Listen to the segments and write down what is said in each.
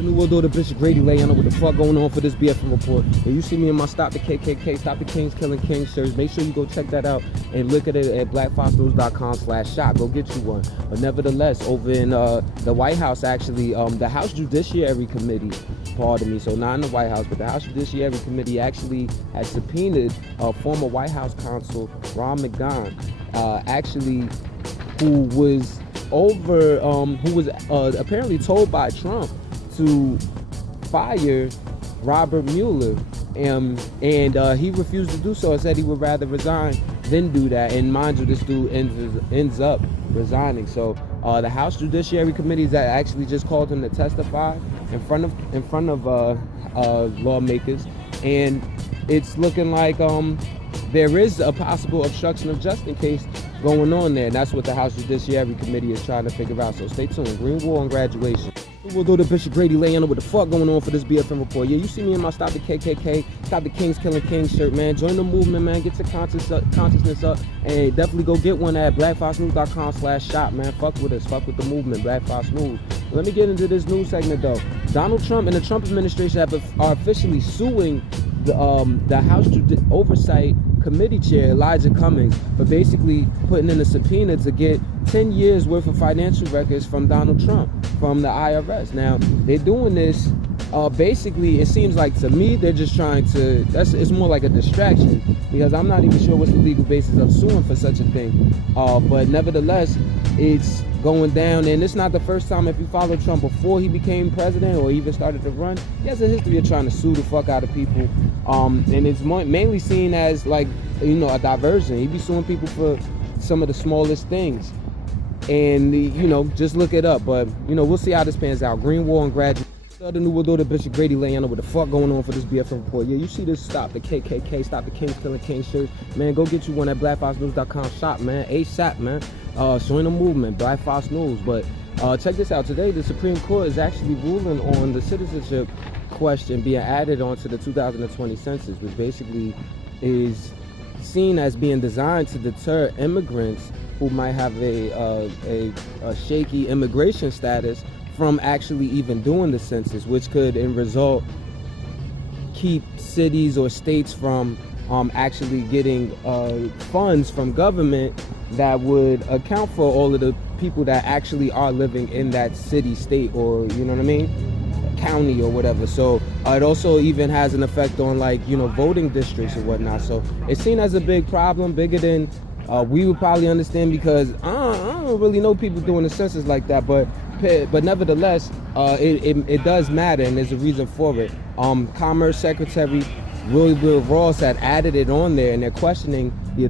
The New World Order, Bishop Grady Lay. I know what the fuck going on for this BFN Report. If you see me in my Stop the KKK, Stop the Kings Killing Kings shirts, make sure you go check that out and look at it at blackfoxnews.com/shop. Go get you one. But nevertheless, over in the White House, actually, the House Judiciary Committee, pardon me, so not in the White House, but the House Judiciary Committee actually had subpoenaed former White House counsel Ron McGahn, actually, who was apparently told by Trump to fire Robert Mueller, and he refused to do so and said he would rather resign than do that. And mind you, this dude ends up resigning. So the House Judiciary Committee that actually just called him to testify in front of lawmakers, and it's looking like there is a possible obstruction of justice case going on there, and that's what the House Judiciary Committee is trying to figure out. So stay tuned. Green War on graduation. We'll do the Bishop Grady Lay. I know what the fuck going on for this BFN Report. Yeah, you see me in my Stop the KKK, Stop the Kings Killing Kings shirt, man. Join the movement, man. Get your consciousness up, and definitely go get one at blackfoxnews.com/shop, man. Fuck with us. Fuck with the movement, Black Fox News. Let me get into this news segment, though. Donald Trump and the Trump administration are officially suing the House Oversight Committee Chair Elijah Cummings for basically putting in a subpoena to get 10 years worth of financial records from Donald Trump from the IRS. Now they're doing this basically, it seems like to me they're just trying to, it's more like a distraction, because I'm not even sure what's the legal basis of suing for such a thing, but nevertheless it's going down. And it's not the first time. If you follow Trump before he became president or even started to run, he has a history of trying to sue the fuck out of people, and it's mainly seen as, like, you know, a diversion. He be suing people for some of the smallest things, and you know, just look it up. But you know, we'll see how this pans out. Green War and graduate. The New World Order, Bishop Grady Lay. I know what the fuck going on for this BFN Report. Yeah, you see this Stop the KKK, Stop the Kings Killing Kings shirts, man. Go get you one at blackfoxnews.com/shop, man. ASAP, man. Join the movement, Black Fox News. But check this out. Today, the Supreme Court is actually ruling on the citizenship question being added onto the 2020 census, which basically is seen as being designed to deter immigrants who might have a shaky immigration status from actually even doing the census, which could in result keep cities or states from actually getting funds from government that would account for all of the people that actually are living in that city, state, or, you know what I mean, county or whatever. So it also even has an effect on, like, you know, voting districts or whatnot. So it's seen as a big problem, bigger than we would probably understand, because I don't really know people doing the census like that, but nevertheless, it does matter, and there's a reason for it. Commerce Secretary Wilbur Ross had added it on there, and they're questioning his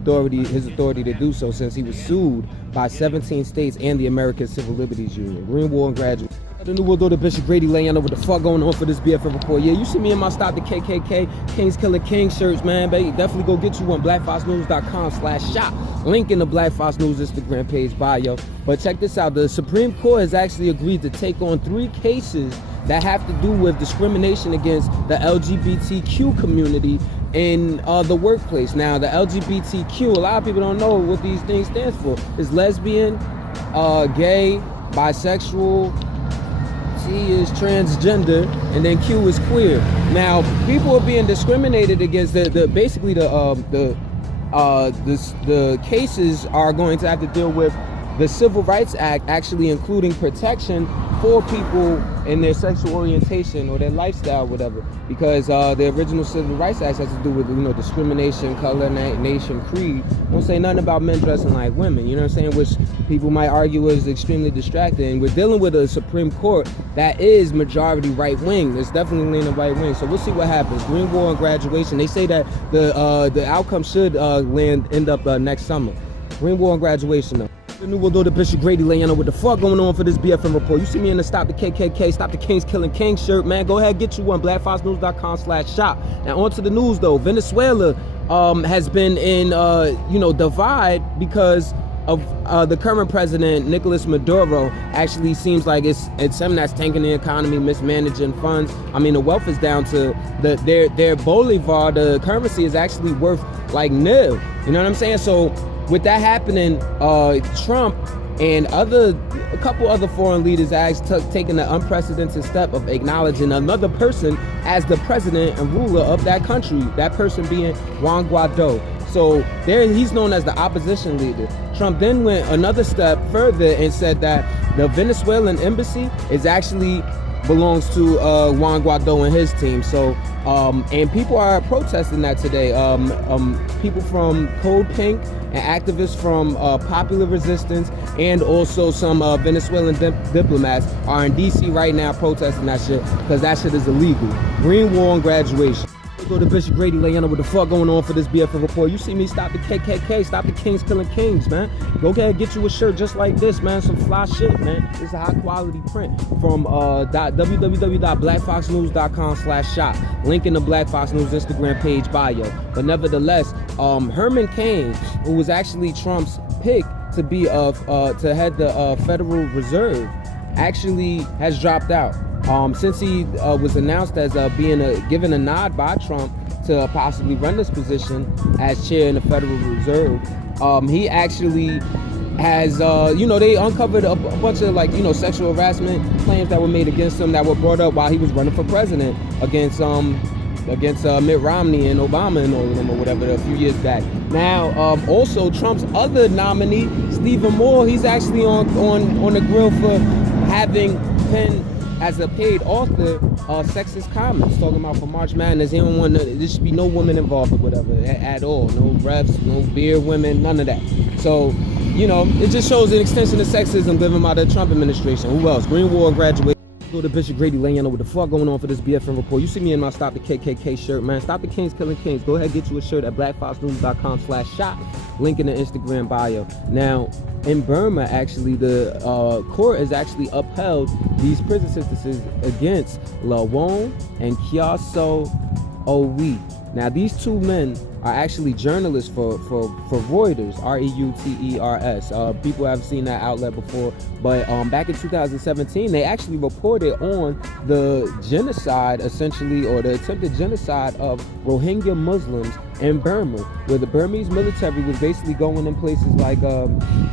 authority to do so, since he was sued by 17 states and the American Civil Liberties Union. Green War and graduate. The New World Order, Bishop Grady Lay. I know what the fuck going on for this BFN Report. Yeah, you see me in my Stop the KKK, Kings Killing Kings shirts, man. Baby, definitely go get you one. blackfoxnews.com/shop. Link in the Black Fox News Instagram page bio. But check this out. The Supreme Court has actually agreed to take on 3 cases that have to do with discrimination against the LGBTQ community in the workplace. Now, the LGBTQ, a lot of people don't know what these things stand for. It's lesbian, gay, bisexual, T is transgender, and then Q is queer. Now, people are being discriminated against. The cases are going to have to deal with the Civil Rights Act, actually including protection for people in their sexual orientation or their lifestyle, whatever, because the original Civil Rights Act has to do with, you know, discrimination, color, nation, creed. Don't say nothing about men dressing like women, you know what I'm saying, which people might argue is extremely distracting. We're dealing with a Supreme Court that is majority right wing. It's definitely leaning right wing, so we'll see what happens. Green War and graduation. They say that the outcome should end up next summer. Green War and graduation, though. The New World Order, Bishop Grady Lay. I know what the fuck going on for this BFN Report. You see me in the Stop the KKK, Stop the Kings Killing Kings shirt, man. Go ahead, get you one. blackfoxnews.com/shop. Now on to the news, though. Venezuela has been in divide because of the current president, Nicolas Maduro. Actually seems like it's something that's tanking the economy, mismanaging funds. I mean, the wealth is down to their bolivar. The currency is actually worth like nil. You know what I'm saying? So with that happening, Trump And a couple other foreign leaders taking the unprecedented step of acknowledging another person as the president and ruler of that country, that person being Juan Guaido. So there, he's known as the opposition leader. Trump then went another step further and said that the Venezuelan embassy belongs to Juan Guaido and his team. So and people are protesting that today. People from Code Pink and activists from Popular Resistance and also some Venezuelan diplomats are in DC right now protesting that shit because that shit is illegal. Green Wall on graduation. Go to Bishop Grady Layana, what the fuck going on for this BFN Report? You see me stop the KKK, stop the kings killing kings, man. Go ahead, get you a shirt just like this, man. Some fly shit, man. This is a high quality print from www.blackfoxnews.com/shop. Link in the Black Fox News Instagram page bio. But nevertheless, Herman Cain, who was actually Trump's pick to be to head the Federal Reserve, actually has dropped out. Since he was announced as given a nod by Trump to possibly run this position as chair in the Federal Reserve, he actually has, they uncovered a bunch of sexual harassment claims that were made against him that were brought up while he was running for president against Mitt Romney and Obama and all of them or whatever a few years back. Now, also Trump's other nominee, Stephen Moore, he's actually on the grill for having penned as a paid author, sexist comments talking about for March Madness. He don't want there should be no women involved or whatever at all. No refs, no beer women, none of that. So, it just shows an extension of sexism given by the Trump administration. Who else? Green Wall graduate. Go to Bishop Grady Layana, what the fuck going on for this BFN Report? You see me in my Stop the KKK shirt, man. Stop the Kings Killing Kings. Go ahead, get you a shirt at blackfoxnews.com/shop. Link in the Instagram bio. Now, in Burma, actually, the court has actually upheld these prison sentences against Lawon and Kyaso Owi. Now, these two men are actually journalists for Reuters, Reuters. People have seen that outlet before, but back in 2017, they actually reported on the genocide, essentially, or the attempted genocide of Rohingya Muslims in Burma, where the Burmese military was basically going in places like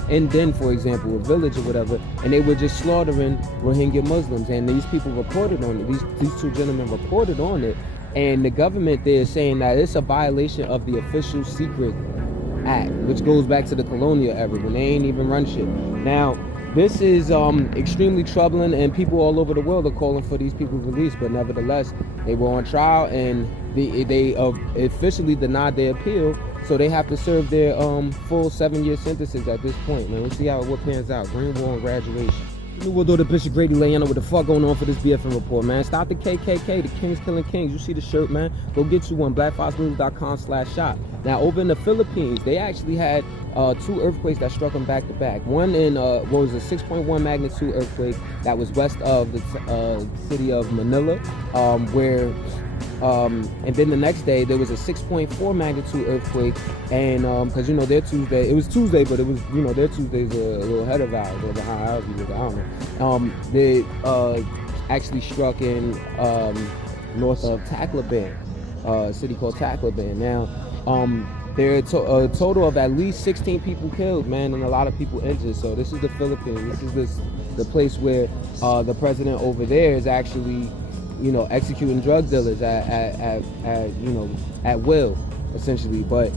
Indin, for example, a village or whatever, and they were just slaughtering Rohingya Muslims, and these people reported on it. These two gentlemen reported on it. And the government there is saying that it's a violation of the Official Secret Act, which goes back to the colonial era when they ain't even run shit. Now, this is extremely troubling, and people all over the world are calling for these people released. But nevertheless, they were on trial, and they officially denied their appeal, so they have to serve their full 7-year sentences at this point. Man, we'll see how it pans out. Green Wall and graduation. We'll do the Bishop Grady Layana, what the fuck going on for this BFN Report, man. Stop the KKK, the Kings Killing Kings. You see the shirt, man. Go get you one, blackfoxnews.com/shop. Now, over in the Philippines, they actually had 2 earthquakes that struck them back to back. One in, was a 6.1 magnitude earthquake that was west of the city of Manila, and then the next day there was a 6.4 magnitude earthquake, and because their Tuesday, it was Tuesday, but it was their Tuesday's a little ahead of ours or behind ours, I don't know. They actually struck in north of Tacloban, a city called Tacloban. Now there are a total of at least 16 people killed, man, and a lot of people injured. So this is the Philippines. This is the place where the president over there is actually executing drug dealers at will, essentially. But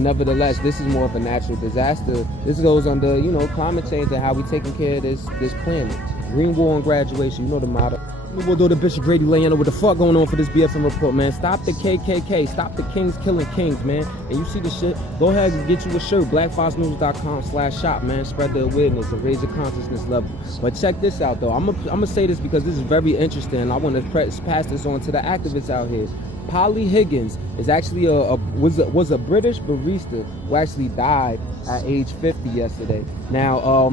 nevertheless, this is more of a natural disaster. This goes under, climate change and how we taking care of this planet. Green Wall and graduation, you know the motto. We'll do the Bishop Grady Layana, what the fuck going on for this BFN Report, man. Stop the KKK, stop the Kings Killing Kings, man. And you see the shit, go ahead and get you a shirt, blackfoxnews.com/shop, man. Spread the awareness and raise your consciousness level. But check this out, though. I'm gonna say this because this is very interesting. I want to pass this on to the activists out here. Polly Higgins is actually was a British barista who actually died at age 50 yesterday. Now,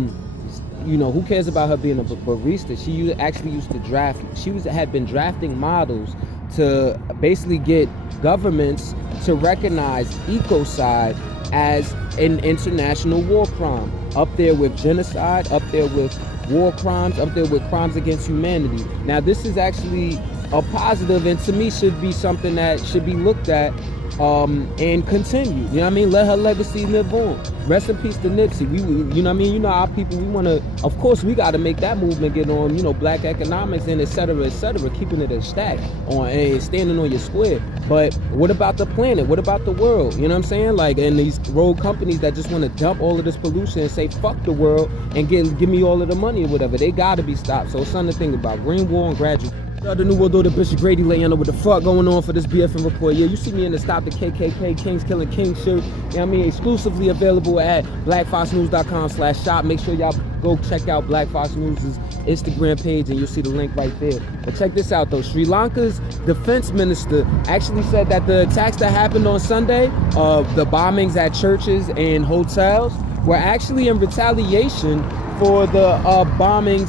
who cares about her being a barista? She actually used to draft. Had been drafting models to basically get governments to recognize ecocide as an international war crime, up there with genocide, up there with war crimes, up there with crimes against humanity. Now, this is actually a positive, and to me should be something that should be looked at and continue. You know what I mean? Let her legacy live on. Rest in peace to Nipsey. We you know what I mean? You know, our people, we want to, of course, we got to make that movement get on, you know, black economics and et cetera, keeping it a stack on and standing on your square. But what about the planet? What about the world? You know what I'm saying? Like, and these road companies that just want to dump all of this pollution and say, fuck the world and give me all of the money or whatever, they got to be stopped. So it's something to think about. Green Wall and graduate. The New World Order, Bishop Grady, letting you know what the fuck going on for this BFN Report. Yeah, you see me in the Stop the KKK Kings Killing King shirt. You know what I mean? Exclusively available at blackfoxnews.com/shop. Make sure y'all go check out Black Fox News' Instagram page and you'll see the link right there. But check this out though. Sri Lanka's defense minister actually said that the attacks that happened on Sunday, the bombings at churches and hotels, were actually in retaliation for the bombings,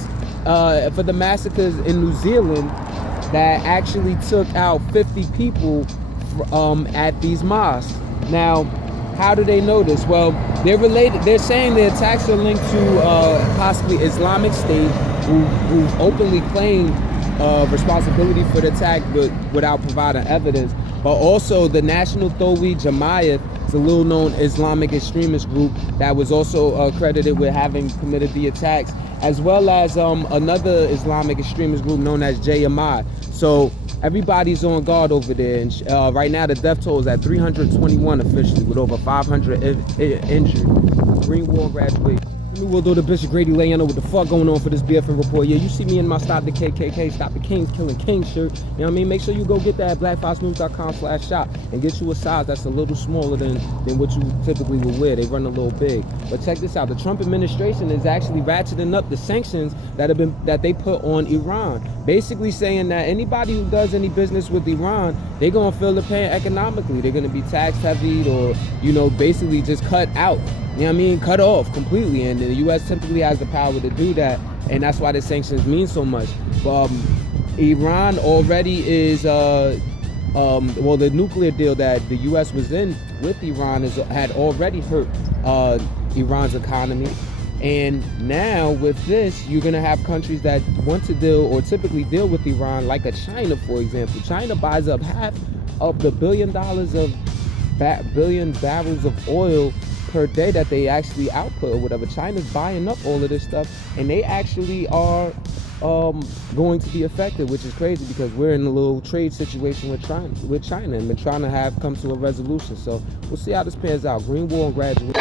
for the massacres in New Zealand that actually took out 50 people at these mosques. Now, how do they know this? Well, they're related. They're saying the attacks are linked to possibly Islamic State, who openly claimed responsibility for the attack, but without providing evidence. But also the National Tawhid Jamaat, it's a little-known Islamic extremist group that was also credited with having committed the attacks, as well as another Islamic extremist group known as JMI. So everybody's on guard over there, and right now the death toll is at 321 officially, with over 500 injured. Green Wall graduate. New World Order, Bishop Grady, letting you know what the fuck going on for this BFN Report. Yeah, you see me in my Stop the KKK, Stop the Kings Killing King shirt. You know what I mean? Make sure you go get that at blackfoxnews.com/shop and get you a size that's a little smaller than what you typically would wear. They run a little big. But check this out. The Trump administration is actually ratcheting up the sanctions that they put on Iran. Basically saying that anybody who does any business with Iran, they're going to feel the pain economically. They're going to be tax heavy or, you know, basically just cut out. You know what I mean? Cut off completely. And the U.S. typically has the power to do that. And that's why the sanctions mean so much. Iran already is, well, the nuclear deal that the U.S. was in with Iran had already hurt Iran's economy. And now with this, you're going to have countries that want to deal or typically deal with Iran, like a China, for example. China buys up half of the billion barrels of oil per day that they actually output or whatever. China's buying up all of this stuff, and they actually are going to be affected, which is crazy because we're in a little trade situation with China and been trying to come to a resolution. So we'll see how this pans out. Green Wall and graduate.